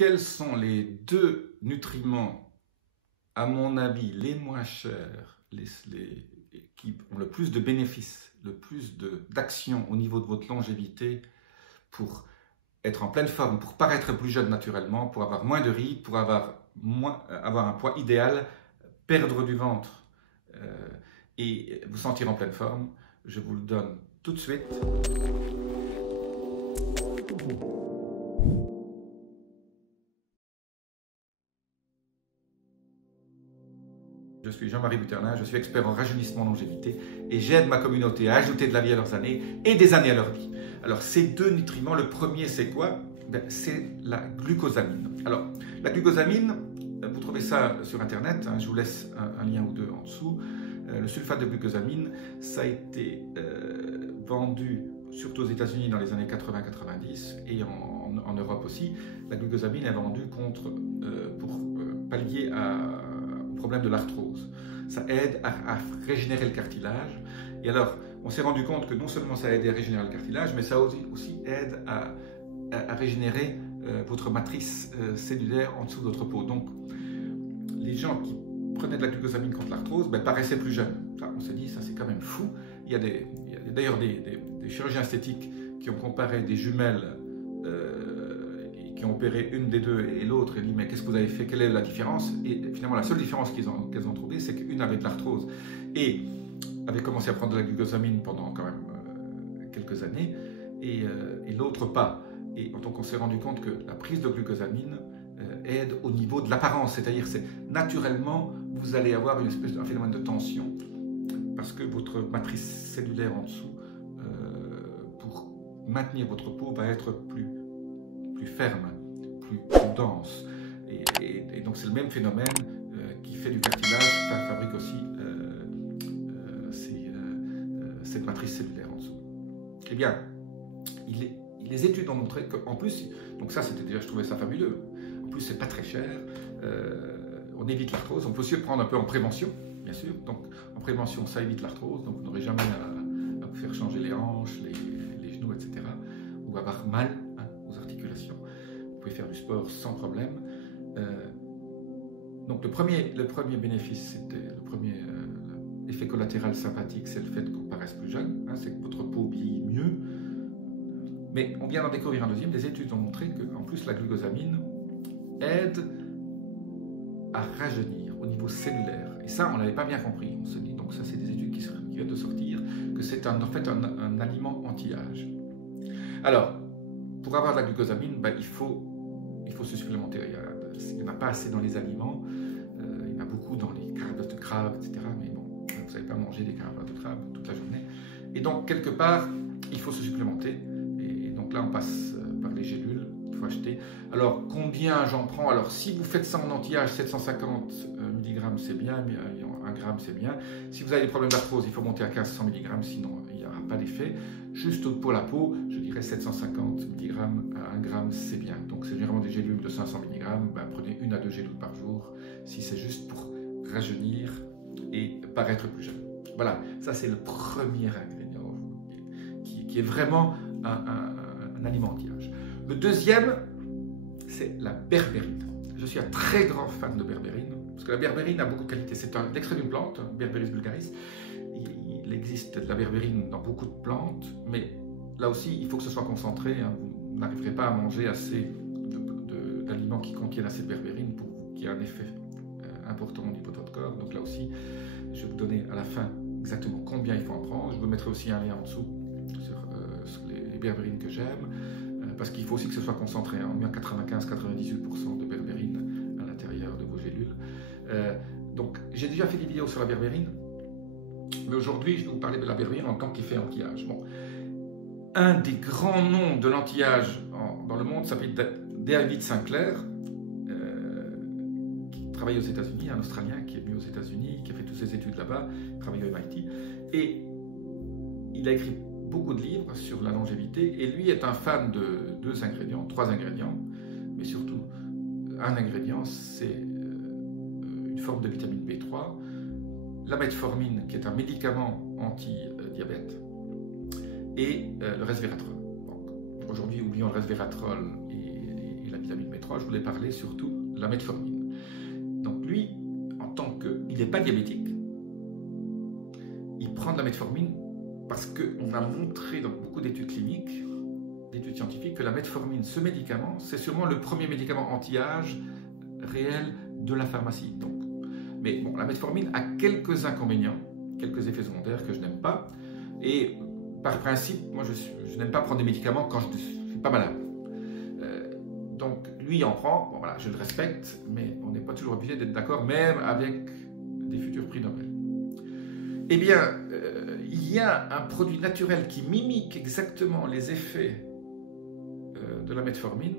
quels sont les deux nutriments, à mon avis, les moins chers, qui ont le plus de bénéfices, le plus d'action au niveau de votre longévité pour être en pleine forme, pour paraître plus jeune naturellement, pour avoir moins de rides, pour avoir un poids idéal, perdre du ventre et vous sentir en pleine forme. Je vous le donne tout de suite. Je suis Jean-Marie Buterlin, je suis expert en rajeunissement longévité et j'aide ma communauté à ajouter de la vie à leurs années et des années à leur vie. Alors ces deux nutriments, le premier c'est quoi? C'est la glucosamine. Alors la glucosamine, vous trouvez ça sur internet, je vous laisse un lien ou deux en dessous. Le sulfate de glucosamine, ça a été vendu surtout aux États-Unis dans les années 80-90 et en Europe aussi. La glucosamine est vendue pour pallier au problème de l'arthrose. Ça aide à régénérer le cartilage. Et alors, on s'est rendu compte que non seulement ça aide à régénérer le cartilage, mais ça aussi aide à régénérer votre matrice cellulaire en dessous de votre peau. Donc, les gens qui prenaient de la glucosamine contre l'arthrose paraissaient plus jeunes. Enfin, on s'est dit, ça c'est quand même fou. Il y a d'ailleurs des chirurgiens esthétiques qui ont comparé des jumelles et qui ont opéré une des deux et l'autre et dit mais qu'est-ce que vous avez fait, quelle est la différence? Et finalement la seule différence qu'elles ont trouvée, c'est qu'une avait de l'arthrose et avait commencé à prendre de la glucosamine pendant quand même quelques années et l'autre pas. Et donc on s'est rendu compte que la prise de glucosamine aide au niveau de l'apparence, c'est-à-dire c'est naturellement vous allez avoir une espèce d'un phénomène de tension parce que votre matrice cellulaire en dessous pour maintenir votre peau va être plus ferme, plus dense et donc c'est le même phénomène qui fait du cartilage, ça fabrique aussi cette matrice cellulaire en dessous. Eh bien, les études ont montré qu'en plus, donc ça c'était déjà, je trouvais ça fabuleux, en plus c'est pas très cher, on évite l'arthrose, on peut aussi le prendre un peu en prévention, bien sûr, donc en prévention ça évite l'arthrose, donc vous n'aurez jamais à vous faire changer les hanches, les genoux, etc. ou avoir mal aux articulations. Vous pouvez faire du sport sans problème. Donc le premier bénéfice, c'était le premier effet collatéral sympathique, c'est le fait qu'on paraisse plus jeune, c'est que votre peau vieillit mieux. Mais on vient d'en découvrir un deuxième. Des études ont montré qu'en plus la glucosamine aide à rajeunir au niveau cellulaire. Et ça, on n'avait pas bien compris. On se dit, donc ça c'est des études qui viennent de sortir, que c'est en fait un aliment anti-âge. Alors, pour avoir de la glucosamine, il faut se supplémenter. Il n'y en a pas assez dans les aliments. Il y en a beaucoup dans les crabes de crabe, etc. Mais bon, vous n'allez pas manger des crabes de crabe toute la journée. Et donc, quelque part, il faut se supplémenter. Et donc là, on passe par les gélules qu'il faut acheter. Alors, combien j'en prends? Alors, si vous faites ça en anti-âge, 750 mg, c'est bien. 1 gramme, c'est bien. Si vous avez des problèmes d'arthrose, il faut monter à 1500 mg, sinon il n'y aura pas d'effet. Juste pour la peau, je dirais 750 mg à 1 gramme, c'est bien. Donc, c'est généralement des gélules de 500 mg. Prenez 1 à 2 gélules par jour, si c'est juste pour rajeunir et paraître plus jeune. Voilà, ça c'est le premier ingrédient qui est vraiment un aliment anti-âge. Le deuxième, c'est la berbérine. Je suis un très grand fan de berbérine, parce que la berbérine a beaucoup de qualités. C'est l'extrait d'une plante, Berberis vulgaris. Il existe de la berbérine dans beaucoup de plantes, mais là aussi, il faut que ce soit concentré. Vous n'arriverez pas à manger assez d'aliments qui contiennent assez de berbérine pour qu'il y ait un effet important au niveau de votre corps. Donc là aussi, je vais vous donner à la fin exactement combien il faut en prendre. Je vous mettrai aussi un lien en dessous sur les berbérines que j'aime, parce qu'il faut aussi que ce soit concentré, au moins 95-98% de berbérine à l'intérieur de vos gélules. Donc j'ai déjà fait des vidéos sur la berbérine, mais aujourd'hui je vais vous parler de la berbérine en tant qu'effet anti-âge. Bon, un des grands noms de l'anti-âge dans le monde s'appelle David Sinclair, qui travaille aux États-Unis, un Australien qui est venu aux États-Unis, qui a fait toutes ses études là-bas, travaille au MIT, et il a écrit beaucoup de livres sur la longévité, et lui est un fan de 3 ingrédients, mais surtout un ingrédient, c'est une forme de vitamine B3, la metformine, qui est un médicament anti-diabète, et le resveratrol. Aujourd'hui, oublions le resveratrol et la vitamine B3, 3, je voulais parler surtout de la metformine. Donc lui, en tant qu'il n'est pas diabétique, il prend de la metformine parce qu'on a montré dans beaucoup d'études cliniques, d'études scientifiques, que la metformine, ce médicament, c'est sûrement le premier médicament anti-âge réel de la pharmacie. Donc, mais bon, la metformine a quelques inconvénients, quelques effets secondaires que je n'aime pas. Et par principe, moi, je n'aime pas prendre des médicaments quand je ne suis pas malade. Donc, lui, il en prend. Bon, voilà, je le respecte, mais on n'est pas toujours obligé d'être d'accord, même avec des futurs prix Nobel. Eh bien, il y a un produit naturel qui mimique exactement les effets de la metformine,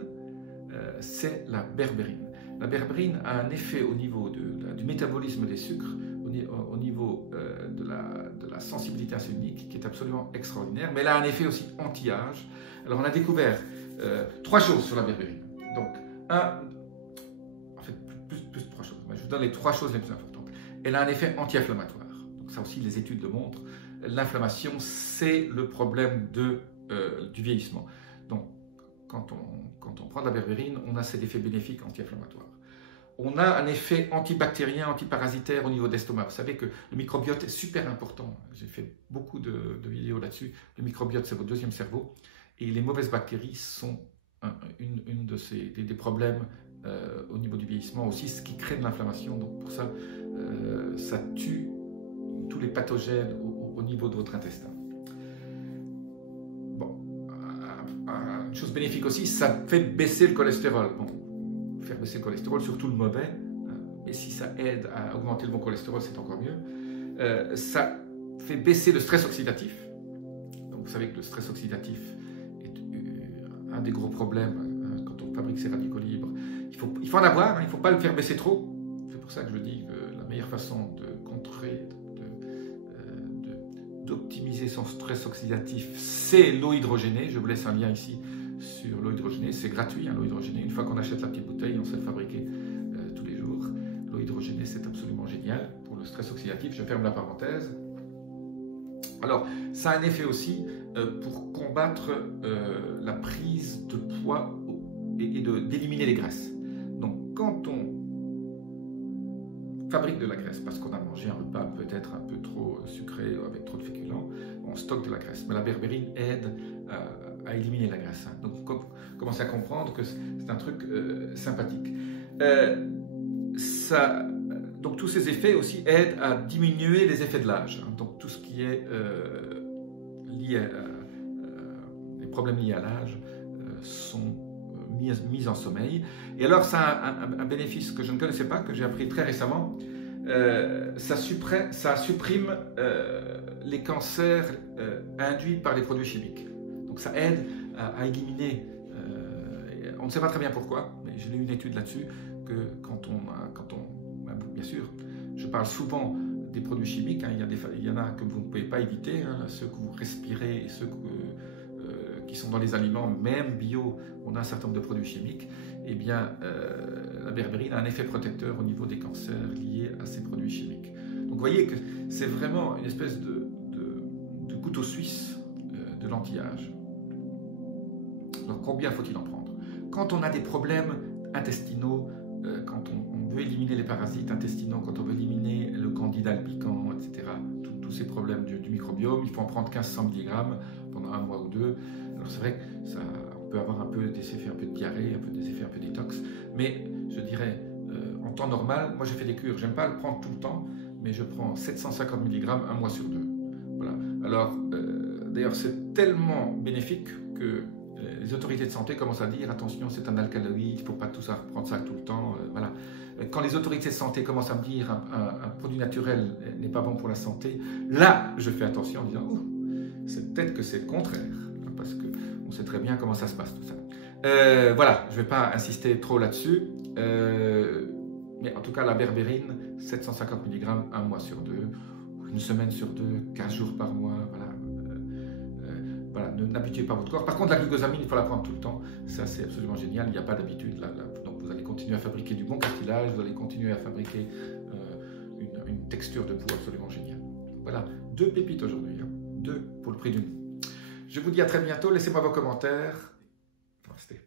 c'est la berbérine. La berbérine a un effet au niveau du métabolisme des sucres, au niveau de la sensibilité insulinique, qui est absolument extraordinaire, mais elle a un effet aussi anti-âge. Alors on a découvert 3 choses sur la berbérine. Donc, en fait, plus de 3 choses. Je vous donne les 3 choses les plus importantes. Elle a un effet anti-inflammatoire. Donc ça aussi, les études le montrent. L'inflammation, c'est le problème du vieillissement. Donc, quand on prend de la berbérine, on a cet effet bénéfique anti-inflammatoire. On a un effet antibactérien, antiparasitaire au niveau d'estomac. Vous savez que le microbiote est super important. J'ai fait beaucoup de vidéos là-dessus. Le microbiote, c'est votre deuxième cerveau. Et les mauvaises bactéries sont une des problèmes au niveau du vieillissement aussi, ce qui crée de l'inflammation. Donc pour ça, ça tue tous les pathogènes au niveau de votre intestin. Bon, une chose bénéfique aussi, ça fait baisser le cholestérol. Bon, faire baisser le cholestérol, surtout le mauvais, mais si ça aide à augmenter le bon cholestérol, c'est encore mieux. Ça fait baisser le stress oxydatif. Donc vous savez que le stress oxydatif est un des gros problèmes quand on fabrique ces radicaux libres. Il faut en avoir, il ne faut pas le faire baisser trop. C'est pour ça que je dis que la meilleure façon de contrer, d'optimiser son stress oxydatif, c'est l'eau hydrogénée. Je vous laisse un lien ici sur l'eau hydrogénée. C'est gratuit, l'eau hydrogénée. Une fois qu'on achète la petite bouteille, on sait le fabriquer tous les jours. L'eau hydrogénée, c'est absolument génial pour le stress oxydatif. Je ferme la parenthèse. Alors, ça a un effet aussi pour combattre la prise de poids et d'éliminer les graisses. Donc, quand on fabrique de la graisse parce qu'on a mangé un repas peut-être un peu trop sucré ou avec trop de féculents, on stocke de la graisse. Mais la berbérine aide à éliminer la graisse. Donc, on commence à comprendre que c'est un truc sympathique. Donc, tous ces effets aussi aident à diminuer les effets de l'âge. Donc, tout ce qui est lié les problèmes liés à l'âge sont mis en sommeil. Et alors, ça a un bénéfice que je ne connaissais pas, que j'ai appris très récemment. Ça supprime les cancers induits par les produits chimiques. Donc, ça aide à éliminer. On ne sait pas très bien pourquoi, mais j'ai lu une étude là-dessus, que bien sûr, je parle souvent des produits chimiques. Il y en a que vous ne pouvez pas éviter, ceux que vous respirez et ceux qui sont dans les aliments, même bio, on a un certain nombre de produits chimiques. Eh bien, la berbérine a un effet protecteur au niveau des cancers liés à ces produits chimiques. Donc, vous voyez que c'est vraiment une espèce de couteau suisse de l'anti-âge. Alors, combien faut-il en prendre? Quand on a des problèmes intestinaux, quand on veut éliminer les parasites intestinaux, quand on veut éliminer le candida albicans, etc., tous ces problèmes du microbiome, il faut en prendre 1500 mg pendant 1 mois ou 2. Alors c'est vrai qu'on peut avoir un peu des effets un peu de diarrhée, des effets un peu détox, mais je dirais, en temps normal, moi j'ai fait des cures, j'aime pas le prendre tout le temps, mais je prends 750 mg 1 mois sur 2. Voilà. Alors, d'ailleurs, c'est tellement bénéfique que les autorités de santé commencent à dire attention, c'est un alcaloïde, il ne faut pas prendre ça tout le temps. Voilà. Quand les autorités de santé commencent à me dire un produit naturel n'est pas bon pour la santé, là je fais attention en disant c'est peut-être que c'est le contraire, parce qu'on sait très bien comment ça se passe tout ça. Voilà, je ne vais pas insister trop là-dessus, mais en tout cas la berbérine, 750 mg 1 mois sur 2, 1 semaine sur 2, 15 jours par mois, voilà. Voilà, n'habituez pas votre corps. Par contre, la glucosamine, il faut la prendre tout le temps. Ça, c'est absolument génial. Il n'y a pas d'habitude. Donc, vous allez continuer à fabriquer du bon cartilage. Vous allez continuer à fabriquer une texture de peau absolument géniale. Voilà, 2 pépites aujourd'hui. 2 pour le prix d'une. Je vous dis à très bientôt. Laissez-moi vos commentaires. Restez.